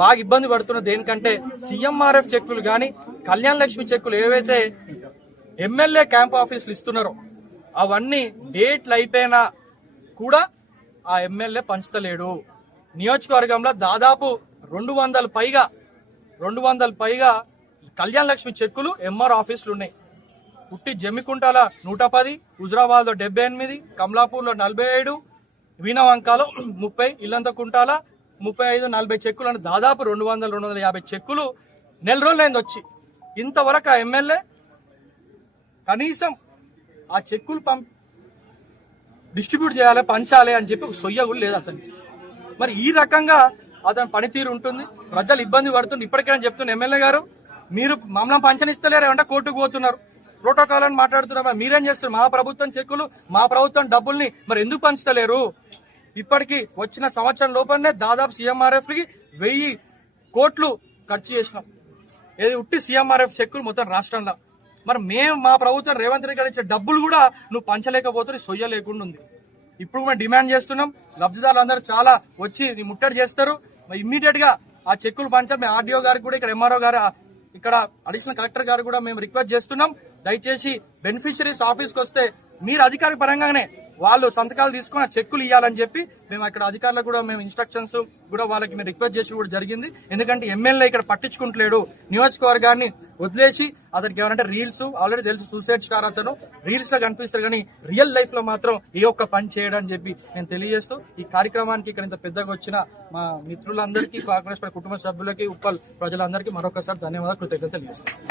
బాగా ఇబ్బంది పడుతున్న దేనికంటే సీఎంఆర్ఎఫ్ చెక్కులు గాని కళ్యాణ లక్ష్మి చెక్కులు ఏవైతే ఎమ్మెల్యే క్యాంప్ ఆఫీసులు ఇస్తున్నారో అవన్నీ డేట్లు అయిపోయినా కూడా ఆ ఎమ్మెల్యే పంచుతలేడు. నియోజకవర్గంలో దాదాపు 200 పైగా కళ్యాణ లక్ష్మి చెక్కులు ఎంఆర్ ఆఫీసులు ఉన్నాయి. పుట్టి జమ్మికుంటాల 110, హుజరాబాద్ లో 78, కమలాపూర్ లో 47, వీణవంకాలో 30, ఇల్లంతకుంటాల 35-40 చెక్కులు అంటే దాదాపు 200-250 చెక్కులు నెల రోజులైంది వచ్చి. ఇంతవరకు ఆ ఎమ్మెల్యే కనీసం ఆ చెక్కులు డిస్ట్రిబ్యూట్ చేయాలి, పంచాలి అని చెప్పి సొయ్య కూడా లేదు అతనికి. మరి ఈ రకంగా అతని పనితీరు ఉంటుంది, ప్రజలు ఇబ్బంది పడుతుంది. ఇప్పటికైనా చెప్తున్న ఎమ్మెల్యే గారు, మీరు మమ్మల్ని పంచనిస్తలేరు అంటే కోర్టుకు పోతున్నారు, ప్రోటోకాల్ అని మాట్లాడుతున్నారు. మీరేం చేస్తున్నారు? మా ప్రభుత్వం చెక్కులు, మా ప్రభుత్వం డబ్బుల్ని మరి ఎందుకు పంచుతలేరు? ఇప్పటికీ వచ్చిన సంవత్సరం లోపలనే దాదాపు సీఎంఆర్ఎఫ్ కి 1000 కోట్లు ఖర్చు చేసినాం. ఏది ఉట్టి సీఎంఆర్ఎఫ్ చెక్కులు మొత్తం రాష్ట్రంలో. మరి మేము మా ప్రభుత్వం రేవంత్ రెడ్డి గారు ఇచ్చే డబ్బులు కూడా నువ్వు పంచలేకపోతే సొయ్య లేకుండా ఉంది. ఇప్పుడు మేము డిమాండ్ చేస్తున్నాం, లబ్ధిదారులందరూ చాలా వచ్చి ముట్టడి చేస్తారు. ఇమ్మీడియట్ గా ఆ చెక్కులు పంచాలి. మేము ఆర్డీఓ గారికి కూడా, ఇక్కడ ఎంఆర్ఓ గారు, ఇక్కడ అడిషనల్ కలెక్టర్ గారు కూడా మేము రిక్వెస్ట్ చేస్తున్నాం. దయచేసి బెనిఫిషరీస్ ఆఫీస్కి వస్తే మీరు అధికారి పరంగానే వాళ్ళు సంతకాలు తీసుకుని చెక్కులు ఇవ్వాలని చెప్పి మేము ఇక్కడ అధికారులకు కూడా మేము ఇన్స్ట్రక్షన్స్ కూడా వాళ్ళకి మేము రిక్వెస్ట్ చేసి కూడా జరిగింది. ఎందుకంటే ఎమ్మెల్యే ఇక్కడ పట్టించుకుంటలేడు, నియోజకవర్గాన్ని వదిలేసి అతనికి ఏమంటే రీల్స్ ఆల్రెడీ తెలుసు, సూసైడ్ స్టార్ అతను రీల్స్ లో కనిపిస్తారు కానీ రియల్ లైఫ్ లో మాత్రం ఏ ఒక్క పని చేయడం అని చెప్పి నేను తెలియజేస్తూ ఈ కార్యక్రమానికి ఇక్కడ ఇంత పెద్దగా వచ్చిన మా మిత్రులందరికీ, కాంగ్రెస్ కుటుంబ సభ్యులకి, ఉప్పల్ ప్రజలందరికీ మరొకసారి ధన్యవాదాలు, కృతజ్ఞతలు తెలియజేస్తాను.